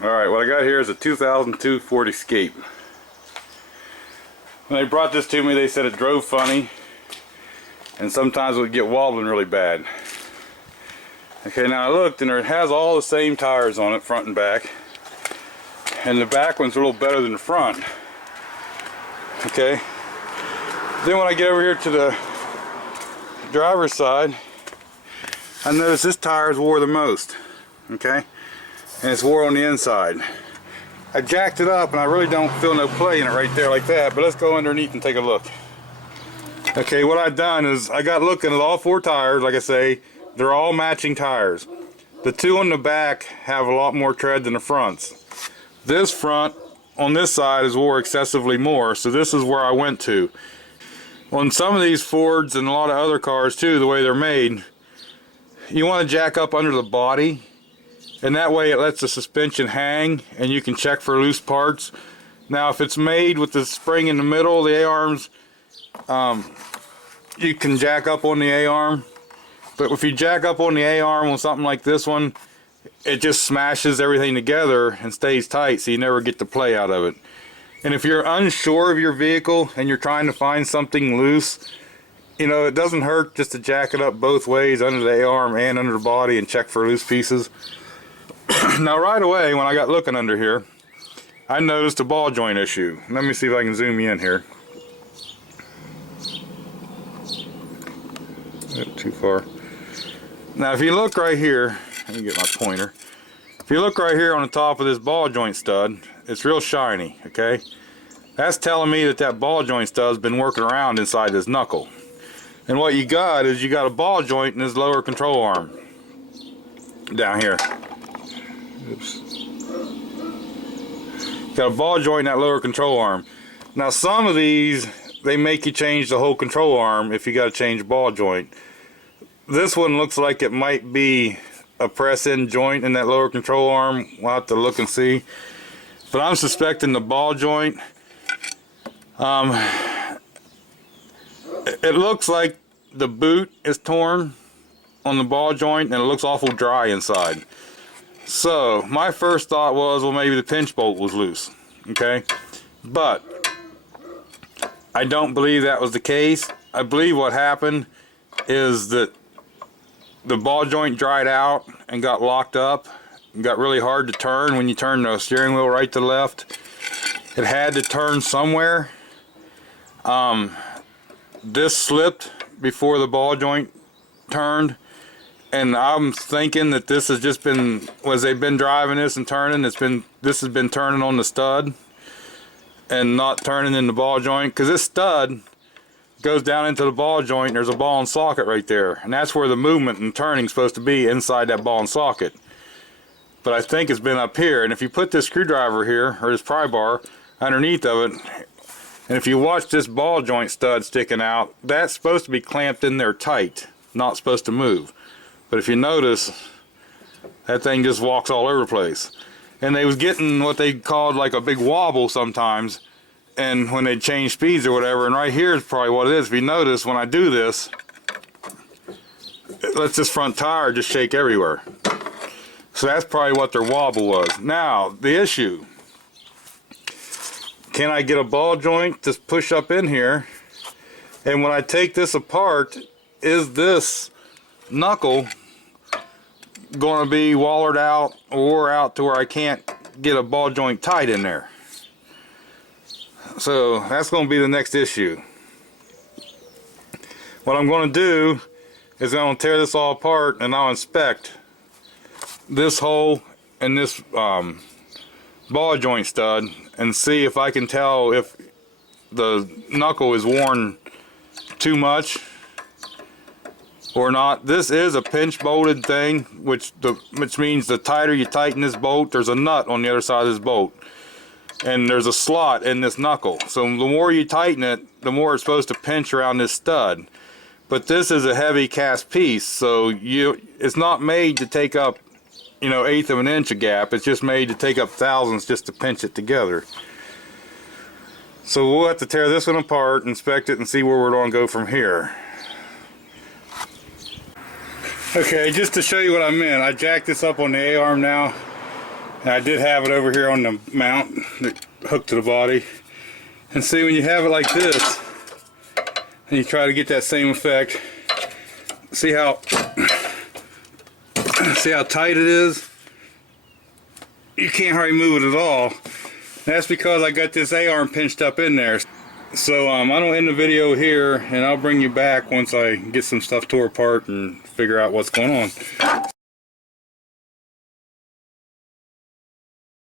Alright, what I got here is a 2002 Ford Escape. When they brought this to me, they said it drove funny and sometimes it would get wobbling really bad. Okay, now I looked and it has all the same tires on it, front and back. And the back one's a little better than the front. Okay. Then when I get over here to the driver's side, I notice this tire's wore the most. Okay. And it's wore on the inside. I jacked it up and I really don't feel no play in it right there like that, but let's go underneath and take a look. Okay, what I've done is I got looking at all four tires. Like I say, they're all matching tires. The two on the back have a lot more tread than the fronts. This front on this side is wore excessively more, so this is where I went to. On some of these Fords and a lot of other cars too, the way they're made, you want to jack up under the body, and that way it lets the suspension hang and you can check for loose parts. Now if it's made with the spring in the middle, the A-arms, you can jack up on the A-arm, but if you jack up on the A-arm on something like this one, it just smashes everything together and stays tight, so you never get the play out of it. And if you're unsure of your vehicle and you're trying to find something loose, you know, it doesn't hurt just to jack it up both ways, under the A-arm and under the body, and check for loose pieces. Now right away when I got looking under here, I noticed a ball joint issue. Let me see if I can zoom you in here. Too far. Now if you look right here, let me get my pointer. If you look right here on the top of this ball joint stud, it's real shiny, okay? That's telling me that that ball joint stud's been working around inside this knuckle. And what you got is you got a ball joint in this lower control arm down here. Oops. Got a ball joint in that lower control arm. Now some of these, they make you change the whole control arm if you got to change ball joint. This one looks like it might be a press-in joint in that lower control arm. We'll have to look and see. But I'm suspecting the ball joint. It looks like the boot is torn on the ball joint and it looks awful dry inside. So my first thought was, well, maybe the pinch bolt was loose, okay? But I don't believe that was the case. I believe what happened is that the ball joint dried out and got locked up and got really hard to turn when you turn the steering wheel right to left. It had to turn somewhere. This slipped before the ball joint turned, and I'm thinking that this has just been, as they've been driving this and turning, this has been turning on the stud and not turning in the ball joint, because this stud goes down into the ball joint and there's a ball and socket right there, and that's where the movement and turning is supposed to be, inside that ball and socket. But I think it's been up here, and if you put this screwdriver here, or this pry bar underneath of it, and if you watch this ball joint stud sticking out, that's supposed to be clamped in there tight, not supposed to move. But if you notice, that thing just walks all over the place. And they was getting what they called like a big wobble sometimes, and when they change speeds or whatever, and right here is probably what it is. If you notice, when I do this, it lets this front tire just shake everywhere. So that's probably what their wobble was. Now, the issue, can I get a ball joint to push up in here? And when I take this apart, is this knuckle going to be wallered out or wore out to where I can't get a ball joint tight in there? So that's going to be the next issue. What I'm going to do is I'm going to tear this all apart and I'll inspect this hole and this ball joint stud and see if I can tell if the knuckle is worn too much or not. This is a pinch bolted thing, which means the tighter you tighten this bolt, there's a nut on the other side of this bolt, and there's a slot in this knuckle. So the more you tighten it, the more it's supposed to pinch around this stud. But this is a heavy cast piece, so it's not made to take up, you know, 1/8 of an inch of gap. It's just made to take up thousandths just to pinch it together. So we'll have to tear this one apart, inspect it, and see where we're going to go from here. Okay, just to show you what I meant, I jacked this up on the A-arm now, And I did have it over here on the mount that hooked to the body. And see, when you have it like this, and you try to get that same effect, see how tight it is? You can't hardly move it at all. That's because I got this A-arm pinched up in there. So I'm gonna end the video here, and I'll bring you back once I get some stuff tore apart and figure out what's going on.